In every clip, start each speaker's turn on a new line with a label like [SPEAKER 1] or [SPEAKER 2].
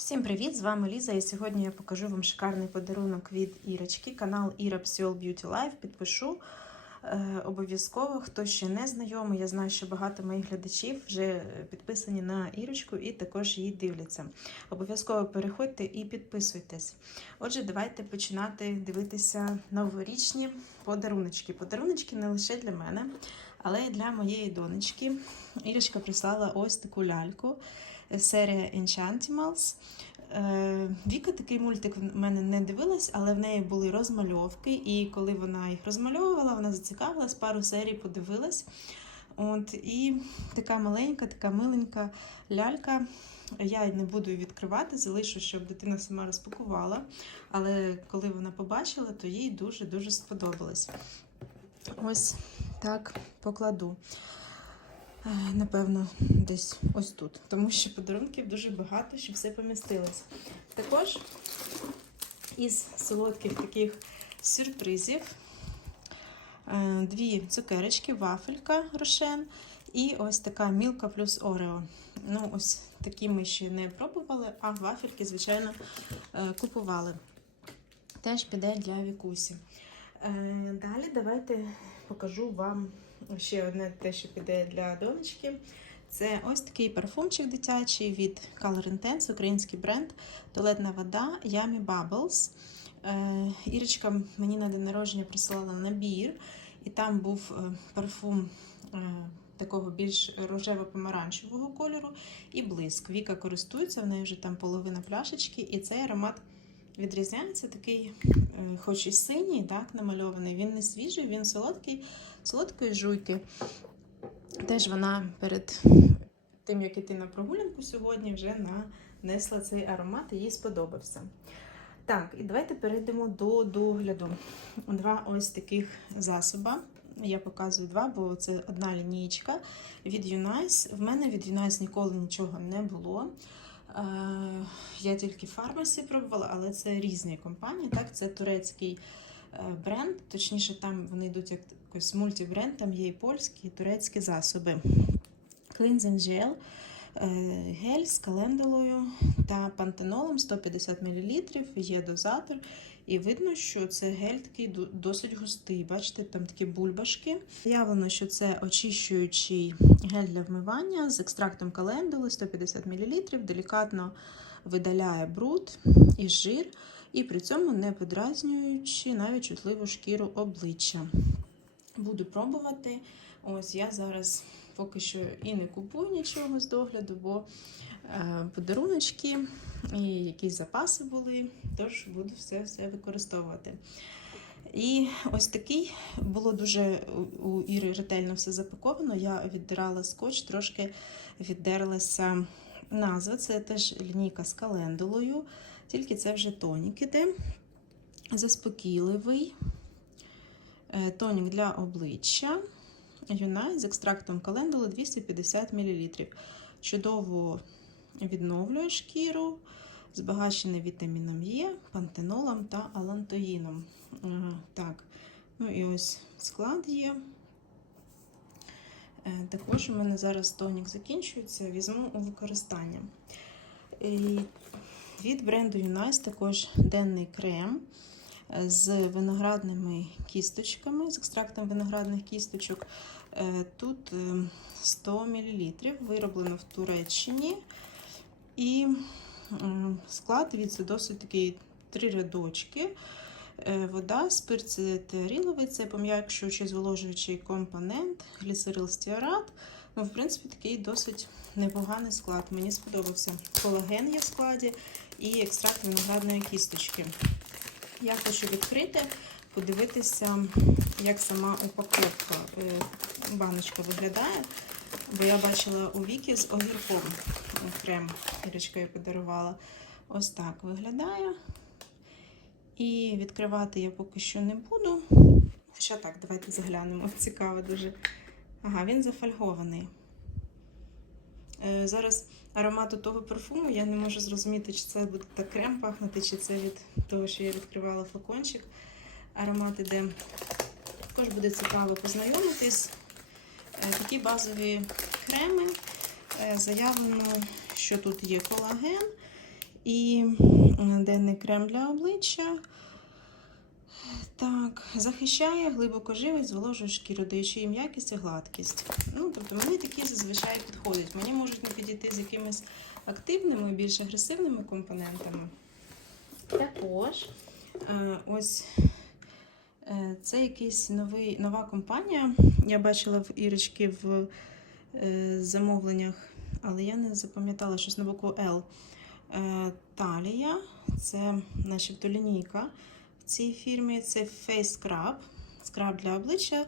[SPEAKER 1] Всім привіт! З вами Ліза, і сьогодні я покажу вам шикарний подарунок від Ірочки. Канал Іра Psiol Beauty Life. Підпишу е, обов'язково. Хто ще не знайомий, я знаю, що багато моїх глядачів вже підписані на Ірочку і також її дивляться. Обов'язково переходьте і підписуйтесь. Отже, давайте починати дивитися новорічні подаруночки. Подаруночки не лише для мене, але й для моєї донечки. Ірочка прислала ось таку ляльку серія Enchantimals. Е, Віка такий мультик в мене не дивилась, але в неї були розмальовки, і коли вона їх розмальовувала, вона зацікавилась, пару серій подивилась. От, І така маленька, така миленька лялька. Я не буду її відкривати, залишу, щоб дитина сама розпакувала. Але коли вона побачила, то їй дуже-дуже сподобалось. Ось так покладу. Е, Напевно, десь ось тут, тому що подарунків дуже багато, щоб все помістилось. Також із солодких таких сюрпризів е, дві цукерочки, вафелька рошен і ось така мілка плюс Орео. Ну, ось такі ми ще не пробували, а вафельки, звичайно, е, купували. Теж піде для вікусі. Далі давайте покажу вам ще одне те, що піде для донечки. Це ось такий парфумчик дитячий від Color Intense, український бренд. Туалетна вода Yummy Bubbles. Е, Ірочка мені на день народження присилала набір, і там був е, парфум е, такого більш рожево-помаранчевого кольору і блиск. Віка користується, в неї вже там половина пляшечки, і цей аромат відрізняється такий, хоч і синій, так, намальований. Він не свіжий, він солодкий, солодкої жуйки. Теж вона перед тим, як іти на прогулянку сьогодні, вже нанесла цей аромат і їй сподобався. Так, і давайте перейдемо до догляду. Два ось таких засоба. Я показую два, бо це одна лінійка від Unice. В мене від Unice ніколи нічого не було. Е, Я тільки фармасі пробувала, але це різні компанії. Так, це турецький бренд, точніше, там вони йдуть як якийсь мультибренд, там є і польські, і турецькі засоби. Cleansing Gel, е, гель з календулою та пантенолом 150 мл, є дозатор. І видно, що це гель такий досить густий. Бачите, там такі бульбашки. Заявлено, що це очищуючий гель для вмивання з екстрактом календули 150 мл, делікатно видаляє бруд і жир, і при цьому не подразнюючи навіть чутливу шкіру обличчя. Буду пробувати. Ось я зараз поки що і не купую нічого з догляду, бо е, подаруночки і якісь запаси були, тож буду все, все використовувати. І ось такий було дуже у- Іри ретельно все запаковано. Я віддирала скотч, трошки віддерлася назва. Це теж лінійка з календулою, тільки це вже тонік іде. Заспокійливий. Е, Тонік для обличчя. Юнай з екстрактом календули 250 мл. Чудово відновлює шкіру, збагачений вітаміном Е, пантенолом та алантоїном. Е, Так, ну і ось склад є. Також у мене зараз тонік закінчується, візьму у використання. І від бренду Unice також денний крем е, з виноградними кісточками, з екстрактом виноградних кісточок. Е, Тут е, 100 мл, вироблено в Туреччині. І склад, дивіться, досить такий три рядочки. Е, Вода, спирт цитариловий, це пом'якшуючий зволожуючий компонент, гліцерил стіарат. Ну, в принципі, такий досить непоганий склад. Мені сподобався. Колаген є в складі і екстракт виноградної кісточки. Я хочу відкрити, подивитися, як сама упаковка е, баночка виглядає. Бо я бачила у Вікі з огірком крем, Ірочка подарувала. Ось так виглядає. І відкривати я поки що не буду. Хоча так, давайте заглянемо. Цікаво дуже. Ага, він зафольгований. Е, зараз аромату того парфуму я не можу зрозуміти, чи це буде так крем пахнути, чи це від того, що я відкривала флакончик. Аромат іде. Також буде цікаво познайомитись. Е, Такі базові креми. Е, Заявлено, що тут є колаген І денний крем для обличчя. Так, захищає, глибоко живить, зволожує шкіру, даючи їм якість і гладкість. Ну, тобто мені такі зазвичай підходять. Мені можуть не підійти з якимись активними, більш агресивними компонентами. Також е, ось е, це якийсь новий, нова компанія. Я бачила в Ірочки в е, замовленнях, але я не запам'ятала щось на букву L. Талія, це начебто лінійка цій фірмі. Це Face Scrub, скраб для обличчя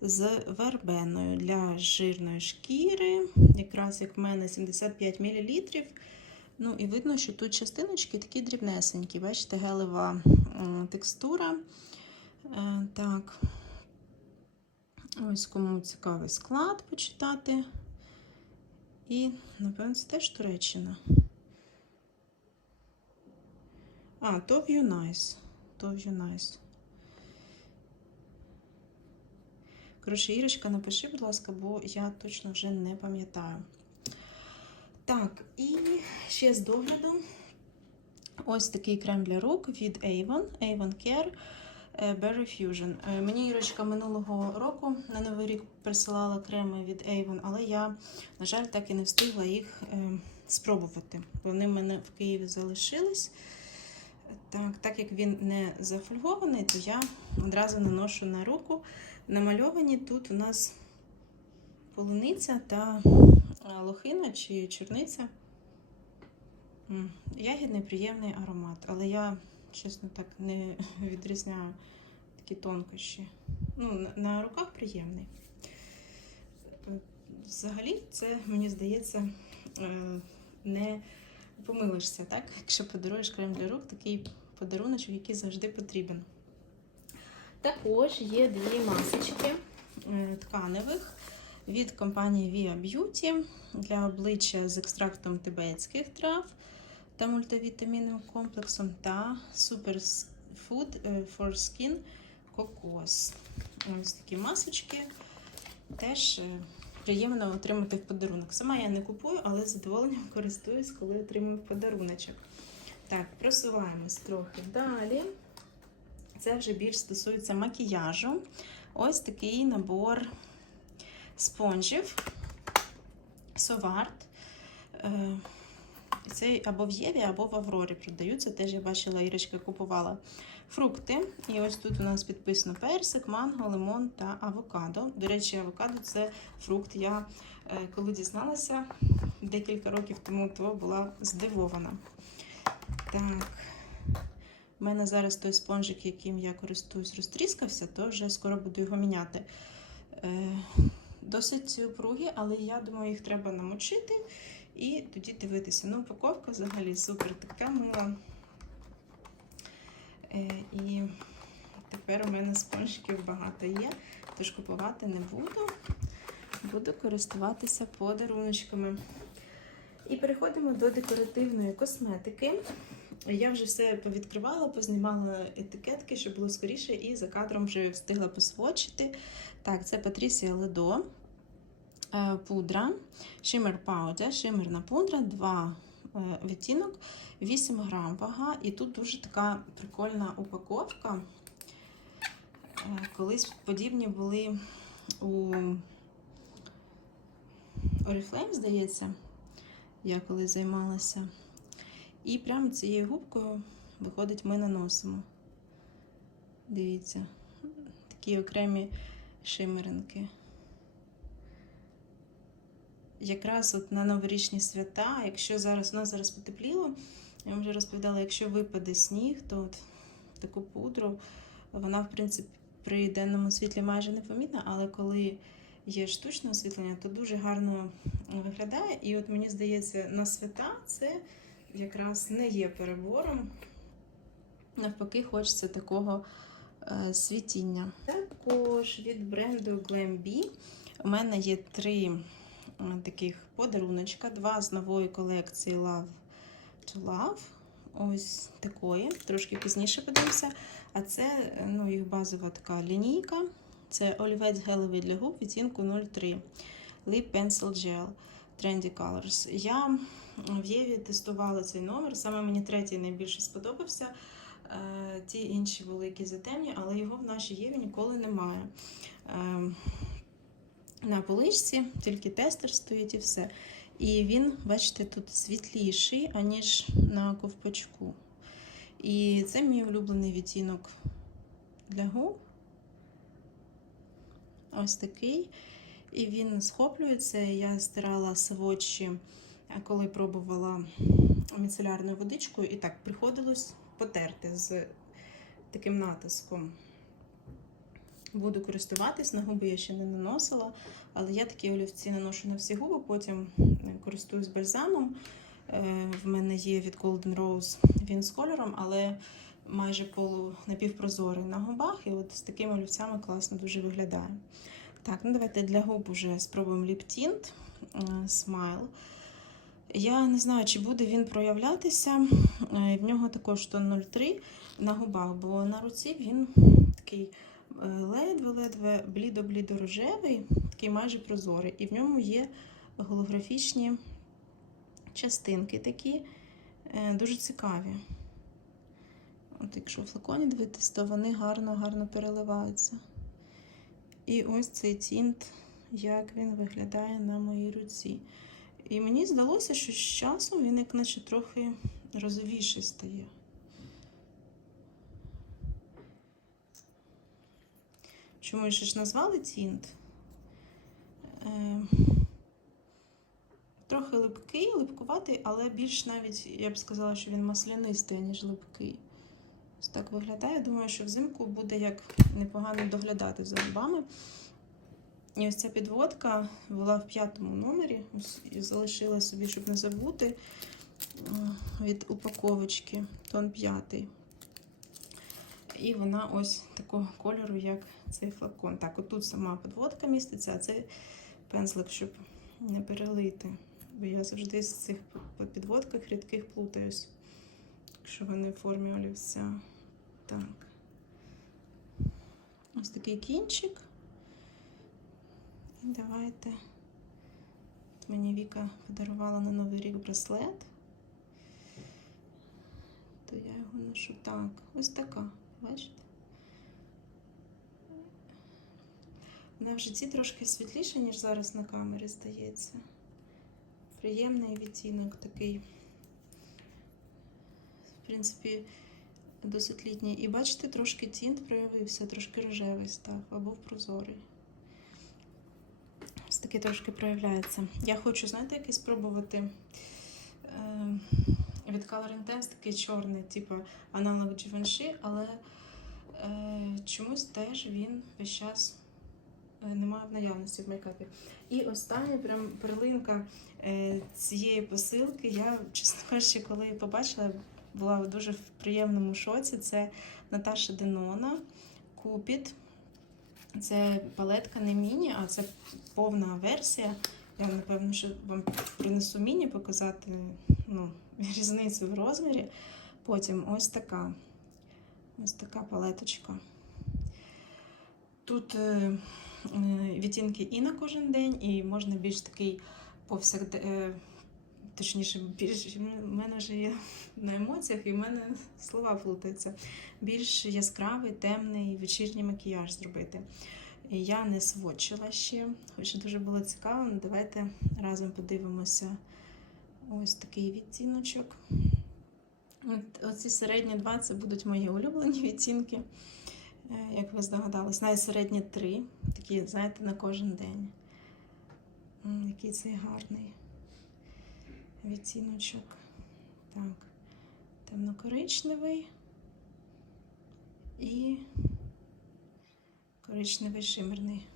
[SPEAKER 1] з вербеною для жирної шкіри. Якраз як в мене 75 мл. Ну і видно, що тут частиночки такі дрібнесенькі. Бачите, гелева текстура. Е, так. Ось кому цікавий склад почитати. І, напевно, це теж Туреччина. А, то View Nice. View Nice. Коротше, Ірочка, напиши, будь ласка, бо я точно вже не пам'ятаю. Так, і ще з догляду. Ось такий крем для рук від Avon, Avon Care е, Berry Fusion. Е, Мені Ірочка минулого року на Новий рік присилала креми від Avon, але я, на жаль, так і не встигла їх е, спробувати. Вони в мене в Києві залишились. Так, так як він не зафольгований, то я одразу наношу на руку. Намальовані тут у нас полуниця та е, лохина чи чорниця. Ягідний приємний аромат, але я, чесно так, не відрізняю такі тонкощі. Ну, на, руках приємний. Е, Взагалі, це, мені здається, е, не помилишся, так? Якщо подаруєш крем для рук, такий подарунок, який завжди потрібен. Також є дві масочки е, тканевих від компанії Via Beauty для обличчя з екстрактом тибетських трав та мультивітамінним комплексом та Super Food е, for Skin Кокос. Ось такі масочки. Теж е, приємно отримати в подарунок. Сама я не купую, але з задоволенням користуюсь, коли отримую подаруночок. Так, просуваємось трохи далі. Це вже більш стосується макіяжу. Ось такий набор спонжів. Соварт. Це або в Єві, або в Аврорі продаються. Теж я бачила, Ірочка купувала фрукти. І ось тут у нас підписано персик, манго, лимон та авокадо. До речі, авокадо це фрукт. Я е, коли дізналася декілька років тому, то була здивована. Так. У мене зараз той спонжик, яким я користуюсь, розтріскався, то вже скоро буду його міняти. Е, досить упругі, але я думаю, їх треба намочити і тоді дивитися. Ну, упаковка взагалі супер така мила. Е, і тепер у мене спонжиків багато є, тож купувати не буду. Буду користуватися подаруночками. І переходимо до декоративної косметики. Я вже все повідкривала, познімала етикетки, щоб було скоріше, і за кадром вже встигла посвочити. Так, це Патрісія Ледо, пудра, Shimmer Powder, шимерна пудра, 2 відтінок, 8 грам вага. І тут дуже така прикольна упаковка. Е, Колись подібні були у Oriflame, здається, я коли займалася. І прямо цією губкою, виходить, ми наносимо. Дивіться, такі окремі шимеринки. Якраз от на новорічні свята, якщо зараз у нас зараз потепліло, я вам вже розповідала, якщо випаде сніг, то от таку пудру, вона, в принципі, при денному світлі майже не помітна, але коли є штучне освітлення, то дуже гарно виглядає. І от мені здається, на свята це якраз не є перебором. Навпаки, хочеться такого е, світіння. Також від бренду Glam у мене є три таких подаруночка. Два з нової колекції Love to Love. Ось такої. Трошки пізніше подивимося. А це ну, їх базова така лінійка. Це олівець гелевий для губ відтінку 03 Lip Pencil Gel Trendy Colors. Я в Єві тестувала цей номер. Саме мені третій найбільше сподобався. Е, Ті інші якісь затемні, але його в нашій Єві ніколи немає. На поличці тільки тестер стоїть і все. І він, бачите, тут світліший, аніж на ковпачку. І це мій улюблений відтінок для губ. Ось такий. І він схоплюється. Я стирала свочі, коли пробувала міцелярною водичкою, і так приходилось потерти з таким натиском. Буду користуватись, на губи я ще не наносила, але я такі олівці наношу на всі губи, потім користуюсь бальзамом. Е, В мене є від Golden Rose він з кольором, але майже полу напівпрозорий на губах, і от з такими олівцями класно дуже виглядає. Так, ну давайте для губ уже спробуємо Tint е, Smile. Я не знаю, чи буде він проявлятися. Е, В нього також тон 03 на губах, бо на руці він такий е, ледве-ледве блідо-блідо-рожевий, такий майже прозорий. І в ньому є голографічні частинки такі е, дуже цікаві. От якщо в флаконі дивитись, то вони гарно-гарно переливаються. І ось цей тінт, як він виглядає на моїй руці. І мені здалося, що з часом він як наче трохи розовіший стає. Чому ще ж назвали тінт? Е, трохи липкий, липкуватий, але більш навіть, я б сказала, що він маслянистий, ніж липкий. Ось так виглядає. Думаю, що взимку буде як непогано доглядати за губами. І ось ця підводка була в п'ятому номері. І залишила собі, щоб не забути від упаковочки, тон п'ятий. І вона ось такого кольору, як цей флакон. Так, отут сама підводка міститься, а це пензлик, щоб не перелити. Бо я завжди з цих підводках рідких плутаюсь, якщо вони в формі олівця. Так. Ось такий кінчик. І давайте. От мені Віка подарувала на Новий рік браслет. То я його ношу так. Ось така, бачите? Вона в житті трошки світліша, ніж зараз на камері, здається. Приємний відтінок такий. В принципі, досить літній. І бачите, трошки тінт проявився, трошки рожевий став або прозорий. Ось таке трошки проявляється. Я хочу, знаєте, який спробувати від Color Intense такий чорний, типу аналог Givenchy, але е, чомусь теж він весь час е, немає в наявності в мейкапі. І остання прям перлинка е, цієї посилки. Я, чесно кажучи, коли побачила, була в дуже в приємному шоці. Це Наташа Денона, Купіт. Це палетка не міні, а це повна версія. Я напевно, що вам принесу міні показати ну, різницю в розмірі. Потім ось така. Ось така палеточка. Тут е, е, відтінки і на кожен день, і можна більш такий повсякд... е, точніше, більш в мене вже є на емоціях, і в мене слова плутаються. Більш яскравий, темний вечірній макіяж зробити. Я не сводчила ще, хоч дуже було цікаво. Ну, давайте разом подивимося ось такий відтіночок. Оці середні два це будуть мої улюблені відтінки, е, як ви здогадались. Навіть середні три, такі, знаєте, на кожен день. Який цей гарний відтіночок. Так, темно-коричневий і коричневий шимерний.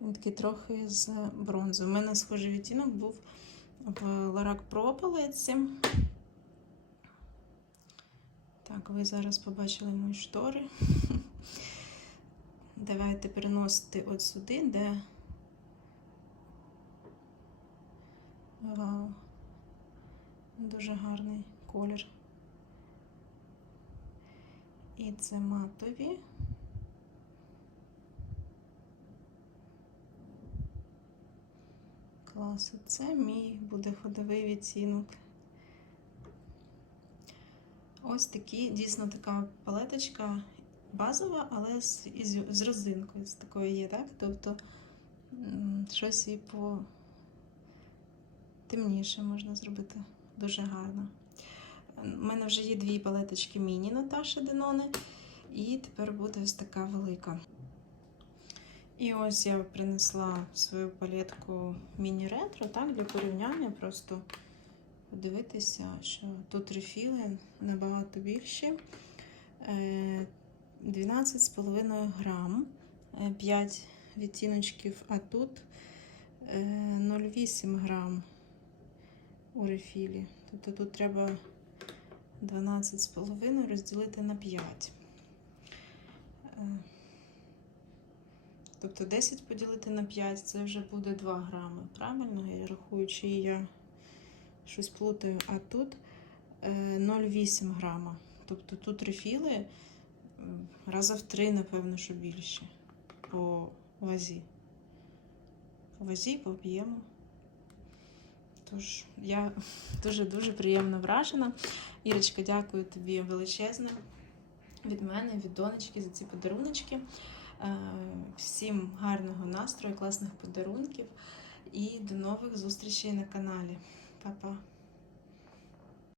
[SPEAKER 1] Він такий трохи з бронзу. У мене схожий відтінок був в Ларак палеці. Так, ви зараз побачили мої штори. Давайте переносити от сюди, де. Вау. Дуже гарний колір. І це матові. Клас, це мій буде ходовий відтінок. Ось такі, дійсно така палеточка базова, але з, із, з розинкою. З такою є, так? Тобто щось і по темніше можна зробити дуже гарно. У мене вже є дві палеточки міні Наташі Денони, і тепер буде ось така велика. І ось я принесла свою палетку міні-ретро, так, для порівняння, просто подивитися, що тут рефіли набагато більші. Е, 12,5 грам, 5 відтіночків, а тут е, 0,8 грам у рефілі. Тобто тут треба 12,5 розділити на 5. Е, Тобто 10 поділити на 5 це вже буде 2 грами. Правильно? Я рахую, чи я щось плутаю. А тут е, 0,8 грама. Тобто тут рефіли раза в 3, напевно, що більше по вазі. По вазі, по об'єму. Тож я дуже-дуже приємно вражена. Ірочка, дякую тобі величезне від мене, від донечки за ці подаруночки. Е, Всім гарного настрою, класних подарунків і до нових зустрічей на каналі. Па-па!